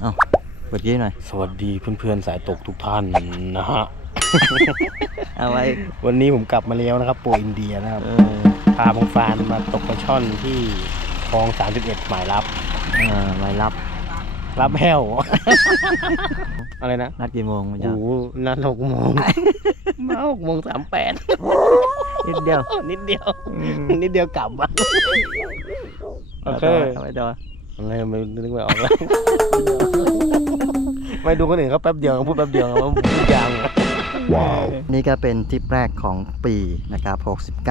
เอ้าเปิดกี้หน่อย สวัสดีเพื่อนๆสายตกทุกท่านนะฮะ เอาไว้ วันนี้ผมกลับมาแล้วนะครับโปรอินเดียนะครับเออพาบางฟานมาตกปลาช่อนที่คลอง 31 หมายรับ เออไว้รับ รับแห้ว อะไรนะนัดกี่โมงมันจะโอ้โหนัดหกโมง มาหกโมงสามแปดนิดเดียวนิดเดียวอืมนิดเดียวกลับอะโอเคเอาไว้ดอ อะไรไม่นึกไม่ออกแล้ว ไม่ดูคนอื่นเขาแป๊บเดียวเขาพูดแป๊บเดียวเขาพูดยาวนี่ก็เป็นทริปแรกของปีนะครับ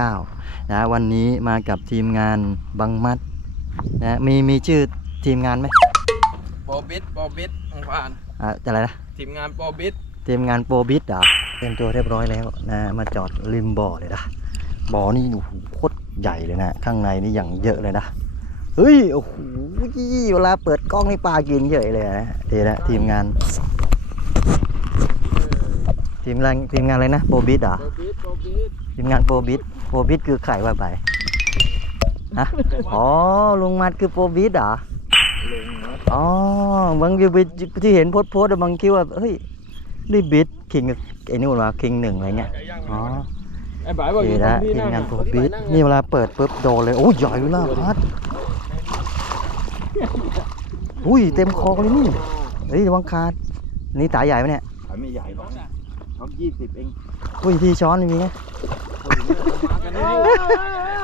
69 นะวันนี้มากับทีมงานบังมัดนะมีมีชื่อทีมงานไหมโปรบิดโปรบิดของผ่านอ่าอะไรนะทีมงานโปรบิดทีมงานโปรบิดเหรอเตรียมตัวเรียบร้อยแล้วนะมาจอดริมบ่อเลยนะบ่อนี่โอ้โหโคตรใหญ่เลยนะ ข้างในนี่อย่างเยอะเลยนะ เฮ้ย โอ้โหเวลาเปิดกล้องนี่ปลากินเยอะเลยนะเดี๋ยวนะทีมงาน ทีมงานทีมงานอะไรนะโปรบิดเหรอโปรบิดโปรบิดทีมงานโปรบิดโปรบิดคือใครว่าไปฮะอ๋อลุงมัดคือโปรบิดเหรออ๋อบางทีไปที่เห็นโพสต์โพสต์อะบางคิดว่าเฮ้ยนี่บิดคิงไอ้นู่นว่าคิงหนึ่งอะไรเงี้ยอ๋อไอ้บ่ายบอกอดียู่ตรนะงนี้ทีมนะงานโปรบิดนี่เวลาเปิดปุ๊บโดนเลยโอ้ยใหญ่เลยล่ะพัด อุ้ยเต็มคอเลยนี่เฮ้ยระวังขาดนี่ตาใหญ่ไหมเนี่ยไม่ใหญ่หรอกเขายี่สิบเองอุ้ยที่ช้อนนี่มีนะ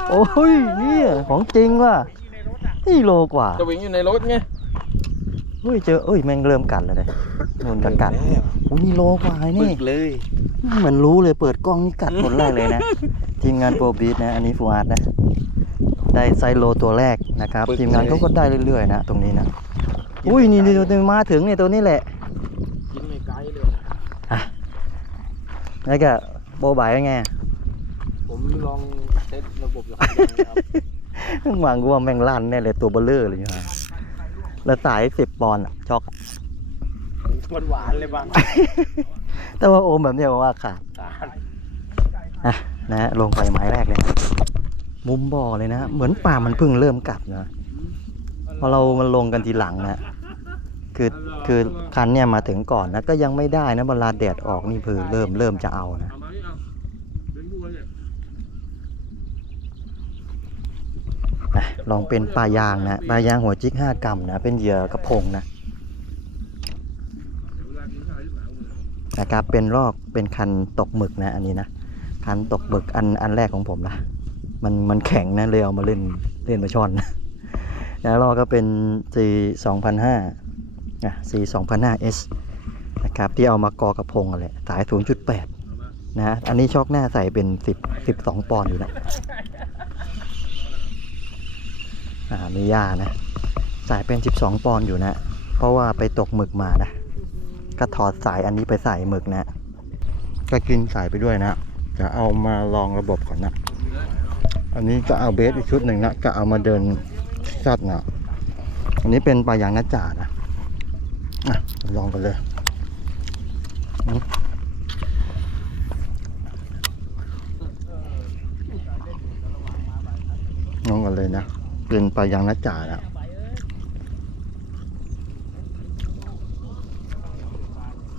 โอ้ยเนี่ยของจริงว่ะนี่โลกว่าจะวิ่งอยู่ในรถไงเฮ้ยเจอเอ้ยแม่งเริ่มกัดแล้วเลยนูนกัดกัดอุ้ยนี่โลกว่าไอ้นี่เลยเหมือนรู้เลยเปิดกล้องนี่กัดคนแรกเลยนะทีมงานโปรบีทนะ อันนี้ฟูอาร์ตนะ ได้ไซโลตัวแรกนะครับทีมงานเขาก็ได้เรื่อยๆนะตรงนี้นะอุ้ยนี่นี่ตัวมาถึงเนี่ยตัวนี้แหละกินไม่ไกลเลยแล้วก็โบบายเป็นไงผมลองเซตระบบอยู่ครับหวังกูว่าแม่งลั่นแน่เลยตัวเบลเลอร์เลยนะแล้วสายสิบปอนด์อะช็อกหวานหวานๆเลยบางแต่ว่าโอมแบบเนี้ยผมว่าขาดตาลอะนะฮะลงไปไม้แรกเลยนะ มุมบ่อเลยนะ เหมือนป่ามันเพิ่งเริ่มกัดนะพอเรามันลงกันทีหลังนะคือคือคันเนี่ยมาถึงก่อนนะก็ยังไม่ได้นะเวลาแดดออกนี่คือเริ่มเริ่มจะเอานะลองเป็นปลายางนะปลายางหัวจิกห้ากรัมนะเป็นเหยื่อกระพงนะนะครับเป็นรอกเป็นคันตกหมึกนะอันนี้นะคันตกบึกอันอันแรกของผมนะ มันมันแข็งนะเลยเอามาเล่นเล่นมาช่อนนะแล้วราก็เป็น C 2005อะ C 2005 S นะครับที่เอามากอกระพงอะไรสาย 0.8 นะฮะอันนี้ช็อกหน้าใส่เป็น 10 12 ปอนด์อยู่นะอ่ามีย่านะ สายเป็น 12 ปอนด์อยู่นะ เพราะว่าไปตกหมึกมานะก็ถอดสายอันนี้ไปใส่หมึกนะ ก็กินสายไปด้วยนะจะเอามาลองระบบก่อนนะ อันนี้ก็เอาเบสอีกชุดหนึ่งนะก็เอามาเดินชัดนะอันนี้เป็นปลายางนัจ่านะอะลองกันเลยลองกันเลยนะเป็นปลายางนัจ่านะ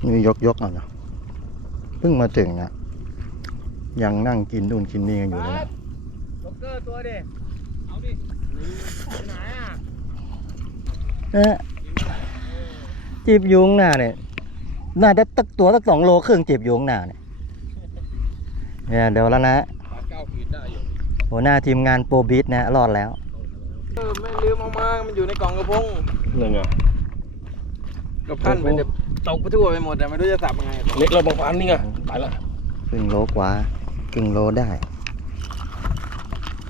นี่ยกยกเอานะเพิ่งมาถึงนะยังนั่งกินนู่นกินนี่กันอยู่เลยนะ เกอร์ตัวเด็เอาดิไหนอะเอ๊ะจีบยุงหน้าเนี่ยน่าจะตักตัวตักสองโลครึ่งจีบยุงหน้าเนี่ยเนี่ยเดี๋ยวแล้วนะปลาเก้าขีดได้อยู่หัวหน้าทีมงานโปรบีทนะรอดแล้วเออไม่ลืมเอามามันอยู่ในกล่องกระพงหนึ่งอะกับพันไปเดี๋ยวตกไปทั่วไปหมดแต่ไม่รู้จะสับยังไงเล็กเราบางฟานนี่ไงตายละครึ่งโลกว่าครึ่งโลได้ได้เลย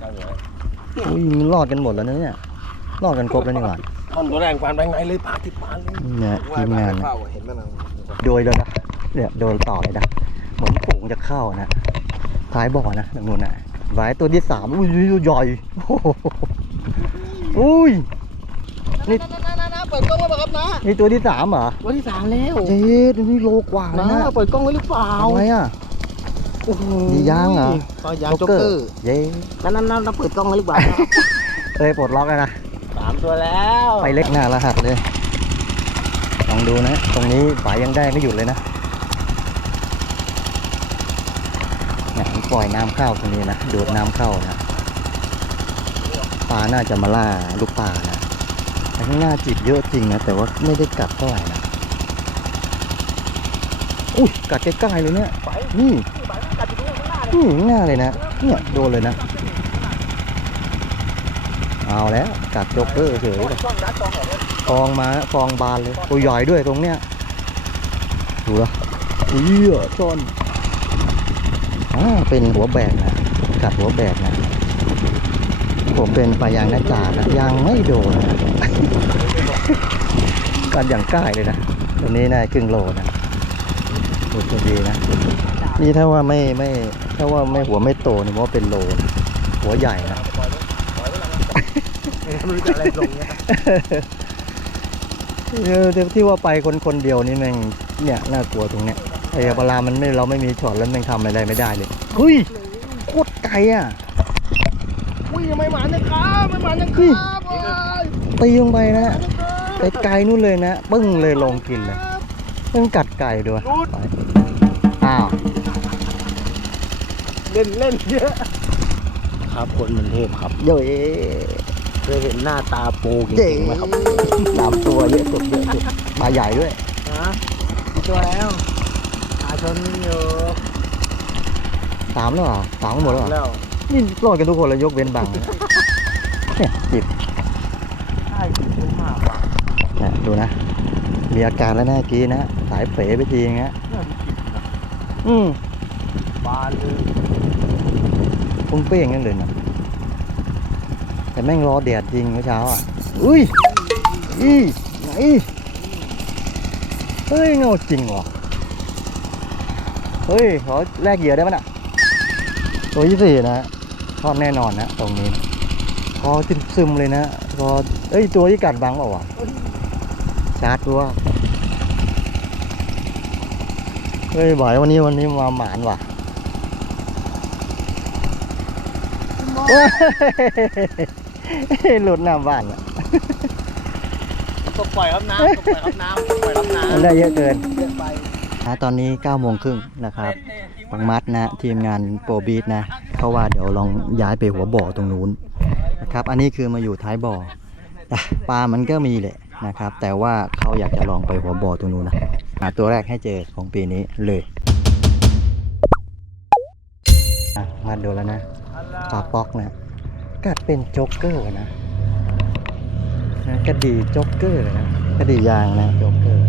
อุ้ยมันรอดกันหมดแล้วนะเนี่ยรอดกันครบแล้วนี่หว่าท่อนตัวแรงฟานไปไงเลยพาที่ฟานเลยเนี่ยทีมงานนะเข้าเห็นมั้ยนะโดยแล้วนะเนี่ยโดนต่อเลยนะเหมือนฝูงจะเข้านะท้ายบ่อนะตรงนู้นนะหวายตัวที่สามอุ้ยใหญ่โอ้โหอุ้ยนี่น้าเปิดกล้องแล้วเปล่าครับน้านี่ตัวที่สามเหรอวันที่สามแล้วเจ๊ดนี่โลกว่าเลยน้านะเปิดกล้องไว้หรือเปล่าทำไมอะ โอ้โหมียางเหรอปลายางจ็อกเกอร์เย้นั่นนั่นนั่นเปิดกล้องไว้หรือเปล่าเอ้ยปลดล็อกแล้วนะสามตัวแล้วไปเล็กหน้ารหัสเลยลองดูนะ ตรงนี้ฝายยังได้ไม่หยุดเลยนะเนี่ยมันปล่อยน้ำเข้าตรงนี้นะดูดน้ำเข้านะปลาน่าจะมาล่าลูกปลานะแต่ข้างหน้าจิบเยอะจริงนะแต่ว่าไม่ได้กัดเท่าไหร่นะอุ้ยกัดใกล้ๆเลยเนี่ยนี่ นี่ข้างหน้าเลยนะ เนี่ยโดนเลยนะ เอาแล้วกัดจ็กเกอร์เฉยฟองมาฟองบานเลย ตัวใหญ่ด้วยตรงเนี้ย ดูละอุ้ยอะจอนอ่าเป็นหัวแบกนะ กัดหัวแบกนะ ผมเป็นปลายางน้าจ่านะยังไม่โดนนะกัดอย่างใกล้เลยนะ ตัวนี้น่าครึ่งโลนะดูตัวดีนะ นี่ถ้าว่าไม่ไม่ถ้าว่าไม่หัวไม่โตนี่ว่าเป็นโลนหัวใหญ่นะไม่รู้จะอะไรลงเนี่ยเออแต่ที่ว่าไปคนคนเดียวนี่แม่งเนี่ยน่ากลัวตรงเนี้ยไอ้เวลามันไม่เราไม่มีช็อตแล้วแม่งทำอะไรไม่ได้เลยเฮ้ยโคตรไกลอะอุ้ยไม่หมานะครับไม่หมานะครับตีลงไปนะไปไกลนู่นเลยนะปึ้งเลยลงกินเลยเพิ่งกัดไก่ด้วยอ้าว เล่นเล่นเยอะครับคนมันเทพครับเย้ยเคยเห็นหน้าตาโปเก่เจ๊งๆไหมครับสามตัวเยอะสุดเยอะสุดปลาใหญ่ด้วยฮะกี่ตัวแล้วอาชนอยู่สามแล้วเหรอสามหมดแล้วเหรอแล้วนี่รอดกันทุกคนเลยยกเว้นบังนะเนี่ยจิบใช่เยอะมากว่ะนะดูนะ มีอาการแล้วนะเมื่อกี้นะ สายเป๋ไปทีนะอืมบานเลย ปุ้งเป้งนั่นเลยนะแต่แม่งรอแดดจริงเมื่อเช้าอะ อุ้ยอีไหนเฮ้ยเงาจริงเหรอเฮ้ยขอแลกเหยื่อได้ปะน่ะ ตัวที่สี่นะชอบแน่นอนนะตรงนี้นะคอซึมซึมเลยนะคอเอ้ยตัวที่กัดบังเปล่าวะชาร์จตัวเฮ้ยบ่อยวันนี้วันนี้มาหมานว่ะ เฮ้ย หลุดหน้าบ้านอะตกปล่อยครับน้ำตกปล่อยครับน้ำตกปล่อยครับน้มันได้เยอะเกินำเยอะไปนะตอนนี้9โมงครึ่งนะครับบังมัดนะทีมงานโปรบีทนะเขาว่าเดี๋ยวลองย้ายไปหัวบ่อตรงนู้นนะครับอันนี้คือมาอยู่ท้ายบ่ออะปลามันก็มีแหละนะครับ แต่ว่าเขาอยากจะลองไปหัวบ่อตรงนู้นนะหาตัวแรกให้เจอของปีนี้เลยอะมาดูแล้วนะ ปลาป๊อกนะกัดเป็นโจ๊กเกอร์นะนะกระดีโจ๊กเกอร์นะกระดียางนะโจ๊กเกอร์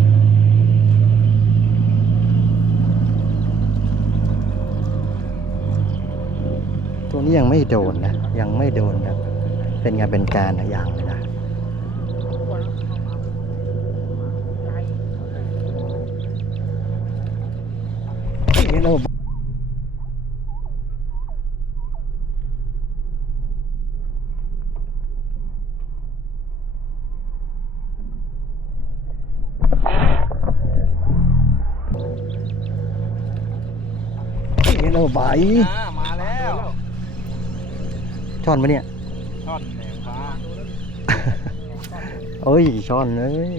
ตัวนี้ยังไม่โดนนะยังไม่โดนนะเป็นงานเป็นการนะยางเลยนะนี่เรา นี่เราใบอ่ามาแล้วช่อนปะเนี่ย ช่อนแหนมฟ้าโอ้ยช้อนเลย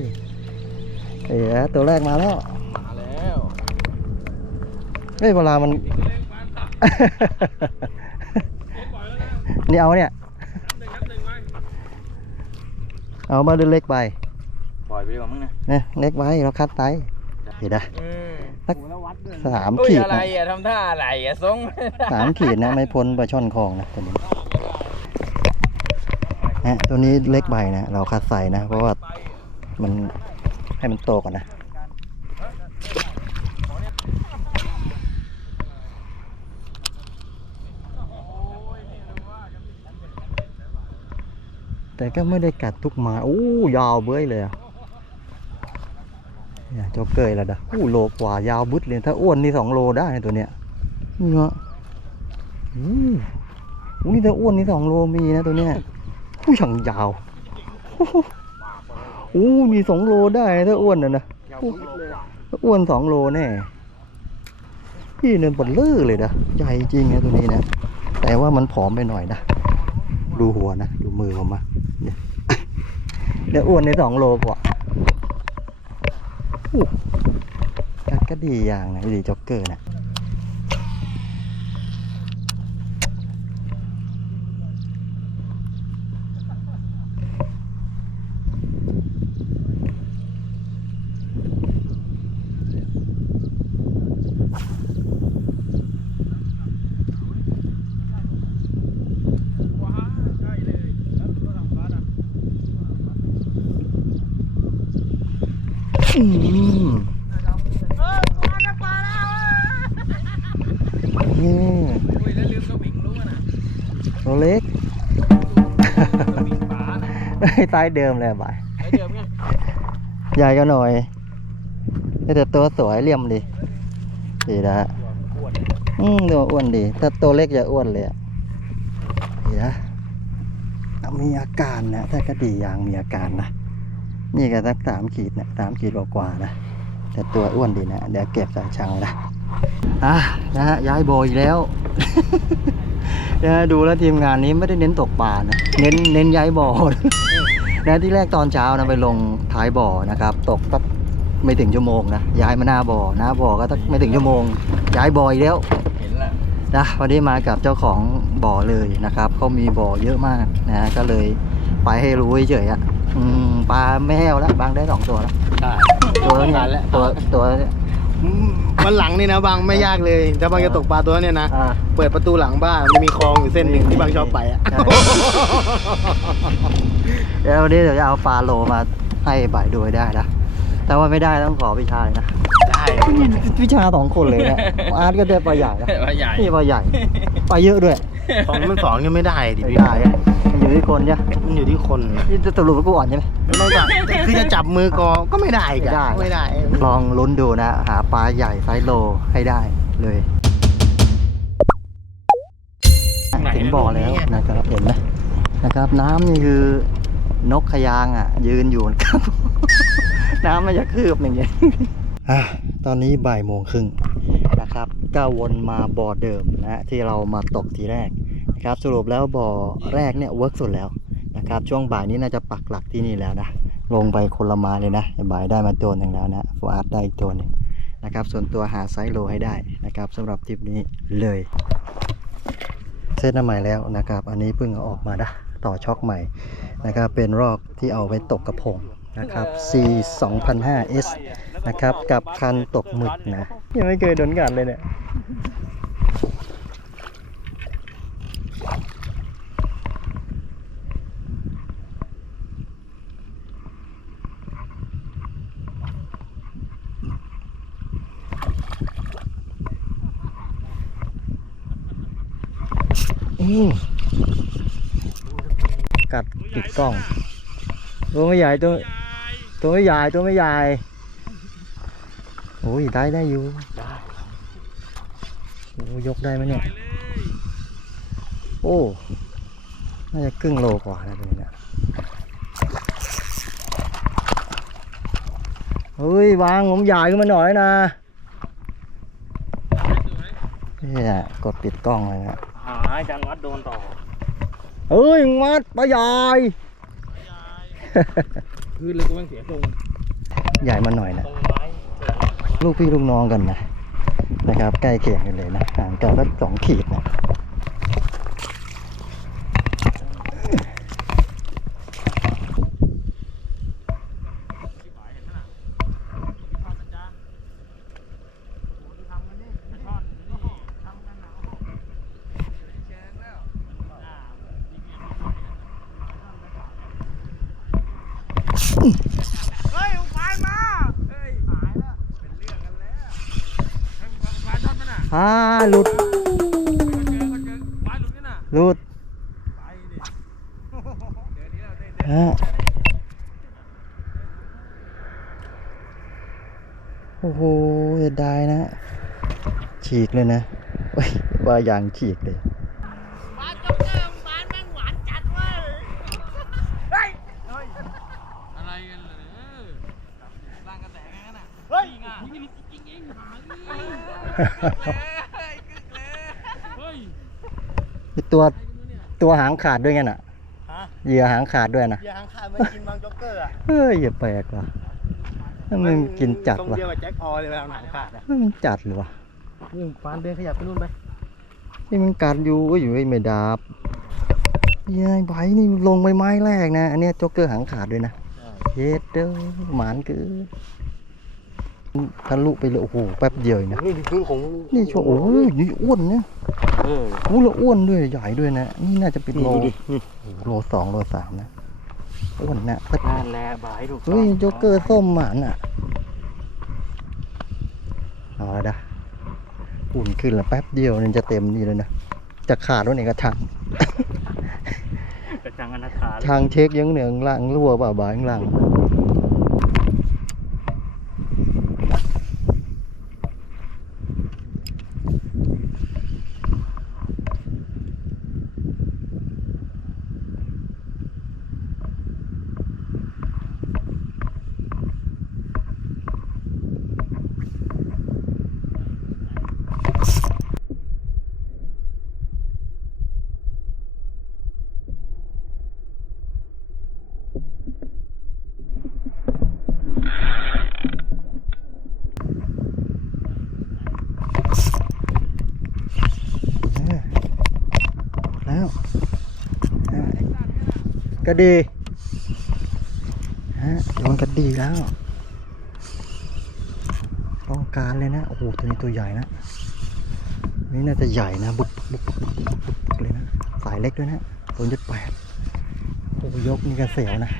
เอ๋ตัวแรกมาแล้ว มาแล้วเฮ้ยเวลามัน นี่เอาเนี่ย เอามาเล็กๆไป ปล่อยไปดีกว่ามั้งนะเนี่ยเล็กไว้เราคัดไต เห็นไหมอืมสักสามอุ้ยขีดอะไรนะอะทำท่าอะไรอะทรงสามขีดนะไม่พ้นปลาช่อนคลองนะตัวนี้นะตัวนี้เล็กใบนะ เราคัดใส่นะ เพราะว่ามันให้มันโตก่อนนะแต่ก็ไม่ได้กัดทุกไมา โอ้ ยาวเบ้ยเลยอะ เนี่ยโจกเกยแล้วดะอู้โลกว่ายาวบึดเลยถ้าอ้วนนี่สองโลได้ตัวเนี้ยนี่เนาะอู้อู้นี่ถ้าอ้วนนี่สองโลมีนะตัวเนี้ยอู้อย่างยาวอู้มีสองโลได้ถ้าอ้วนนะนะอู้ถ้าอ้วนสองโลแน่พี่เนินบนลื่อเลยนะใหญ่จริงนะตัวนี้นะแต่ว่ามันผอมไปหน่อยนะดูหัวนะดูมือผมมาเนี่ยเดี๋ยวอ้วนในสองโลกว่า้ก็ก็ดีอย่างนะดีจ็อกเกอร์นะอืมนี่ อุ้ยแล้วลืมกระหวิงรู้อะนะ ตัวเล็ก กระหวิงป๋านะ ไตายเดิมเลยบ่ายไอ้เดิมไงใหญ่ก็หน่อยแต่ตัวสวยเลี่ยมดีดีนะฮะปวดอืมตัวอ้วนดี ถ้าตัวเล็กจะอ้วนเลยอะดีนะเอามีอาการนะถ้าก็ดีอย่างมีอาการนะนี่ก็สักสามขีดนะสามขีดกว่าๆนะแต่ตัวอ้วนดีนะเดี๋ยวเก็บใส่ชังนะอะนะฮะย้ายโบอีกแล้วนะฮะดูแล้วทีมงานนี้ไม่ได้เน้นตกปลานะเน้นเน้นย้ายบ่อ นะที่แรกตอนเช้านะไปลงท้ายบ่อนะครับ ตกสักไม่ถึงชั่วโมงนะย้ายมาหน้าบ่อหน้าบ่อก็สักไม่ถึงชั่วโมง ย้ายบ่ออีกแล้วเห็นแล้วนะวันนี้มากับเจ้าของบ่อเลยนะครับเขามีบ่อเยอะมากนะก็เลยไปให้รู้เฉยๆอะอืมปลาไม่แห้วแล้วบางได้สองตัวแล้วใช่ตัวนี้งานแล้วตัวตัวเนี่ยอืมวันหลังนี่นะบางไม่ยากเลยถ้าบางจะตกปลาตัวเนี่ยนะอ่าเปิดประตูหลังบ้านมันจะมีคลองอยู่เส้นหนึ่งที่บางชอบไปอะใช่เดี๋ยววันนี้เดี๋ยวจะเอาปลาโลมาให้บ่ายดูให้ได้นะ แต่ว่าไม่ได้ต้องขอพี่ชายนะได้พี่ชายสองคนเลยเนี่ยอาร์ตก็ได้ปลาใหญ่นะว่าใหญ่นี่ปลาใหญ่ปลาเยอะด้วยสองมันสองยังไม่ได้ดิไม่พี่ได้อะมันอยู่ที่คนเนี่ยมันอยู่ที่คนนี่จะสรุปว่ากูอ่อนใช่ไหมไม่ได้คือจะจับมือกอก็ไม่ได้อีกอะไม่ได้ไม่ได้ ลองลุ้นดูนะ หาปลาใหญ่ไซส์โลให้ได้เลยอะถึงบ่อแล้วนะครับเห็นไหมนะครับ น้ำนี่คือ นกขยางอะ ยืนอยู่ครับ น้ำมันจะคืบอย่างเงี้ยอะตอนนี้บ่ายโมงครึ่งนะครับก็วนมาบ่อเดิมนะที่เรามาตกทีแรกนะครับสรุปแล้วบ่อแรกเนี่ยเวิร์กสุดแล้วนะครับช่วงบ่ายนี้น่าจะปักหลักที่นี่แล้วนะลงไปคนละมาเลยนะบ่ายได้มาตัวหนึ่งแล้วนะฟอาร์ตได้อีกตัวหนึ่งนะครับส่วนตัวหาไซส์โลให้ได้นะครับสำหรับทริปนี้เลยเซตใหม่แล้วนะครับ อันนี้เพิ่งเอาออกมานะต่อช็อคใหม่นะครับเป็นรอกที่เอาไว้ตกกระพงนะครับ C 2005 S นะครับ กับคันตกหมึกนะ ยังไม่เคยโดนกัดเลยเนี่ยอืม ติดกล้อง ตัวไม่ใหญ่ตัว ตัวไม่ใหญ่ตัวไม่ใหญ่โอ้ยได้ได้อยู่โอ้ยกได้ไหมเนี่ย โอ้ น่าจะครึ่งโลกว่านะตัวนี้เนี่ยเฮ้ย วางผมใหญ่ขึ้นมาหน่อยนะเนี่ยกดปิดกล้องเลยนะหาอาจารย์วัดโดนต่อ เฮ้ยมัดปลาใหญ่คือเลยกูแม่งเสียทรงใหญ่มาหน่อยนะตรงไม้ลูกพี่ลูกน้องกันนะ นะครับ ใกล้เคียงกันเลยนะห่างกันสักสองขีดนะ หลุดหลุดฮะโอ้โหเสียดายนะ ฉีกเลยนะเฮ้ยว่ายางฉีกเลยอะไรกันเหรอสร้างกระแสกันน่ะเฮ้ยงานนี่จริงๆเองหาเฮ้ย มีตัวตัวหางขาดด้วยไงน่ะฮะเหยื่อหางขาดด้วยนะอย่าหางขาดไม่กินบางจ็อกเกอร์อะเฮ้ยอย่าแปลกว่ะมันกินจัดตรงวะเดียวกับแจ็คออเลยเวลาหนังขาดอะมันจัดหรือวะนี่ฟานเดินขยับไปนู่นไปนี่มันกัดอยู่ก็อยู่ไอ้ไม่ดาบยายไบนี่ลงใบไม้แรกนะ อันเนี้ยโจ๊กเกอร์หางขาดด้วยนะเย็ดเด้อหมานคือ ทะลุไปเลยโอ้โหแป๊บเดียวเองนะนี่คือของนี่ชัวโอ้ยนี่อ้วนเนี่ยเออโอ้แล้วอ้วนด้วยใหญ่ด้วยนะ นี่น่าจะเป็นนี่โลดูดินี่โลสองโลสามนะอ้วนนะแต่นั่นแหละบายถูกเฮ้ยโจ๊กเกอร์ส้มหมานอะเอาละดะอุ่นขึ้นแล้วแป๊บเดียวเนี่ยจะเต็มนี่เลยนะจะขาดแล้วเนี่ยกระชังกระจังอนาถาทางเช็คยังเหนืองล่างรั่วบ่าบ่าข้างล่างเออหมดแล้วอะก ระดีฮะโดนกระดีแล้วต้องการเลยนะ โอ้โห ตัวนี้ตัวใหญ่นะ นี่น่าจะใหญ่นะ บุกบุกบุกบุกบุกเลยนะ สายเล็กด้วยนะตัวยี่แปดโอ้ยกนี่ก็เสียวนะ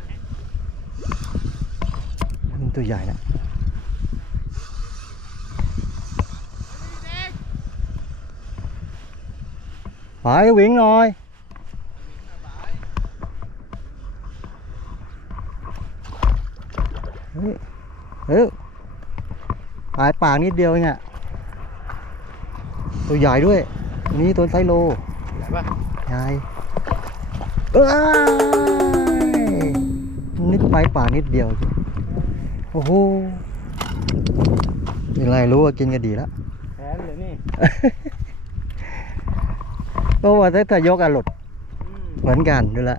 นี่ตัวใหญ่นะไปวิ่งหน่อย เฮ้ย เฮ้ยปลายปากนิดเดียวเองอะตัวใหญ่ด้วยอันนี้ตัวไซโลไหนปะใหญ่เอ้ยนิดปลายปากนิดเดียวจ้ะโอ้โหยังไงรู้ว่ากินก็ดีแล้วแพ้เลยนี่เพราะว่าถ้าถ้ายกอะหลดเหมือนกันดูละฮะ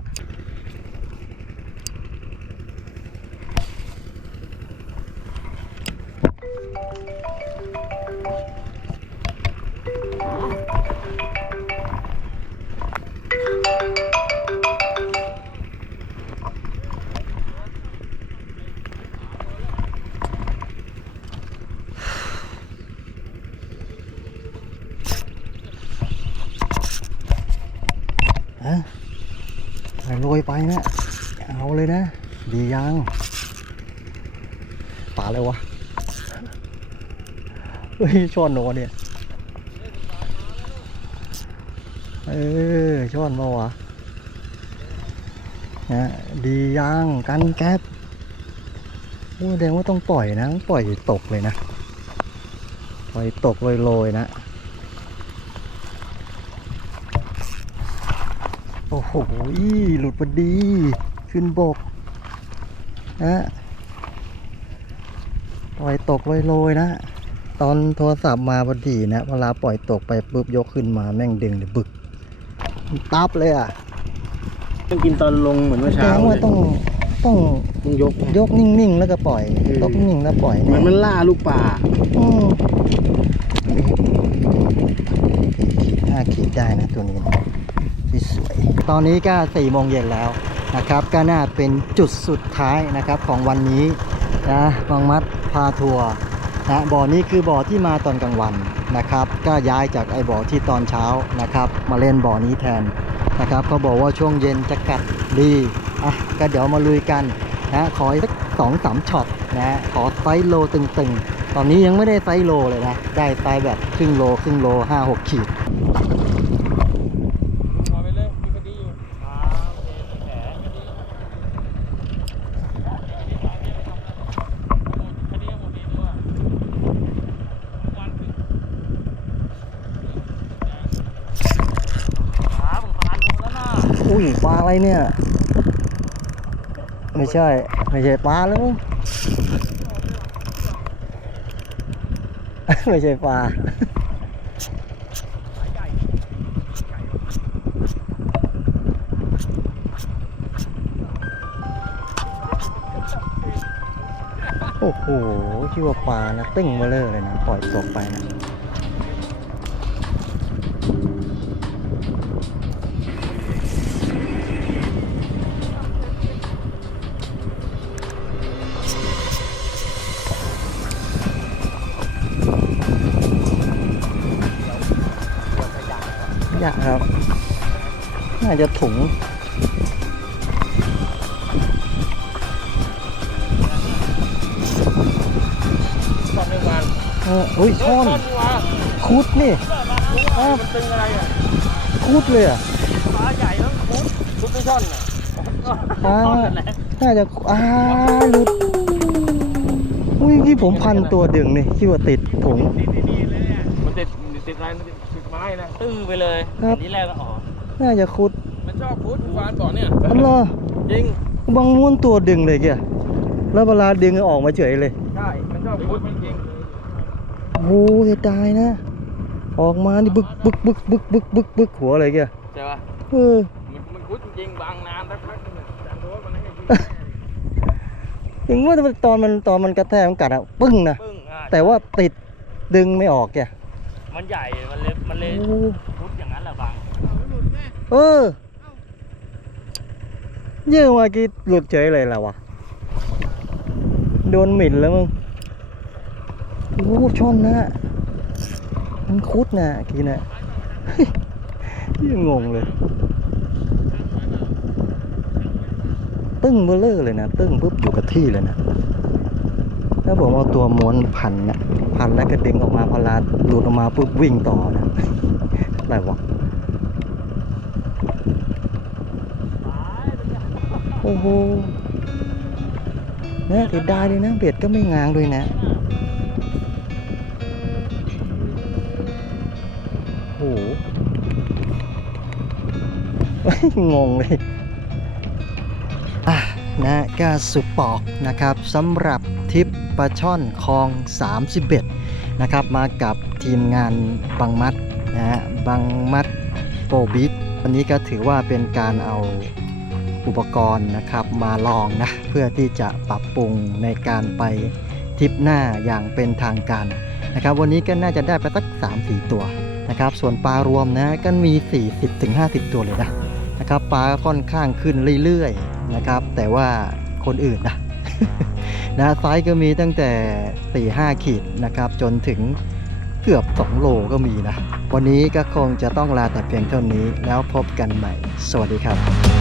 ดียังป่าเลยวะเฮ้ยช่อนโนเนี่ยเออช่อนมาวะนะดียังกันแก๊ปโอ้แสดงว่าต้องปล่อยนะต้องปล่อยตกเลยนะ ปล่อยตกโรยๆนะ โอ้โหหลุดพอดี ขึ้นบก นะปล่อยตกโรยๆนะ ตอนโทรศัพท์มาพอดีนะเวลาปล่อยตกไปปุ๊บยกขึ้นมาแม่งดึงเลยบึกมันตับเลยอะต้องกินตอนลงเหมือนเมื่อแสดเช้างว่าเลยต้องต้องต้องยกยกนิ่งๆแล้วก็ปล่อยเออยกนิ่งๆแล้วปล่อยเหมือนมันล่าลูกป่าอืมขีดห้าขีดได้นะตัวนี้นะที่สวย ตอนนี้ก็สี่โมงเย็นแล้ว นะครับ ก็น่าเป็นจุดสุดท้ายนะครับของวันนี้นะบางมัดพาทัวร์นะบ่อนี้คือบ่อที่มาตอนกลางวันนะครับ ก็ย้ายจากไอ้บ่อที่ตอนเช้านะครับ มาเล่นบ่อนี้แทนนะครับเขาบอกว่าช่วงเย็นจะกัดดีอะก็เดี๋ยวมาลุยกันนะขออีกสักสองสามช็อตนะขอไซโลตึงๆ ตอนนี้ยังไม่ได้ไซโลเลยนะ ได้ไซแบบครึ่งโลครึ่งโลห้าหกขีด เอาไปเลยมีคดีอยู่คดีหมดดีด้วยวันหนึ่งขาผมผ่านลงแล้วนะ อะไรเนี่ย ไม่ใช่ ไม่ใช่ปลาแล้วมั้งไม่ใช่ปลาโอ้โอ้โหชื่อว่าปลานะตึ้งมาเลอเลยนะ ปล่อยตกไปนะ น่าจะถุง ตอนหนึ่งวันเอออุ้ยช่อนว่าคุดนี่อ้าวมันตึงอะไรอะคุดเลยอะปลาใหญ่แล้วคุดคุดไม่ช่อนอะอ่าช่อนนั่นแหละน่าจะอ่าหลุดอุ้ยที่ผมพันตัวดึงนี่คิดว่าติดถุงมันติดติดอะไรมันติดติดไม้นะตื้อไปเลยครับอันนี้แรกก็อ๋อ น่าจะคุด มันชอบพุทธฟานต่อเนี่ยอันเหรอจริงบางม้วนตัวดึงเลยแกแล้วเวลาดึงก็ออกมาเฉยเลย ใช่ มันชอบพุทธจริงโอ้โหเสียดายนะ ออกมานี่บึกบึกบึกบึกบึกบึกบึกหัวเลยแกใช่ป่ะเออมันมันพุทธจริงๆบางนานสักพักนึงจำตัวมันให้จริงถึงว่าตอนมันตอนมันกระแทกมันกัดอะปึ้งนะปึ้งอะแต่ว่าติดดึงไม่ออกแกมันใหญ่ มันเลยมันเลยโอ้คุดอย่างนั้นแหละบาง เออเยอะมากี้หลุดเฉยเลยแหละวะโดนหมิ่นแล้วมึงโอ้ช่อนนะมันคุดนะกีนะยังงงเลย ตึ้งเบลเลอร์เลยนะ ตึ้งปุ๊บอยู่กับที่เลยนะแล้วผมเอาตัวม้วนพันนะพันแล้วก็ดึงออกมาพอลาหลุดออกมาปุ๊บวิ่งต่อนะอะไรวะ อ้โหนี่เสียดายเลยนะเบ็ดก็ไม่งางด้วยนะ โอ้โหงงเลยอะนะก็สุดปอกนะครับสำหรับทิปปลาช่อนคลอง 31 นะครับ มากับทีมงานบังมัดนะฮะบังมัดโปรบิทวันนี้ก็ถือว่าเป็นการเอา อุปกรณ์นะครับมาลองนะเพื่อที่จะปรับปรุงในการไปทริปหน้าอย่างเป็นทางการนะครับ วันนี้ก็น่าจะได้ไปสัก 3-4 ตัวนะครับ ส่วนปลารวมนะก็มี 40-50 ตัวเลยนะนะครับปลาค่อนข้างขึ้นเรื่อยๆนะครับ แต่ว่าคนอื่นนะนะไซส์ก็มีตั้งแต่ 4-5 ขีดนะครับ จนถึงเกือบ 2 โลก็มีนะ วันนี้ก็คงจะต้องลาแต่เพียงเท่านี้แล้วพบกันใหม่ สวัสดีครับ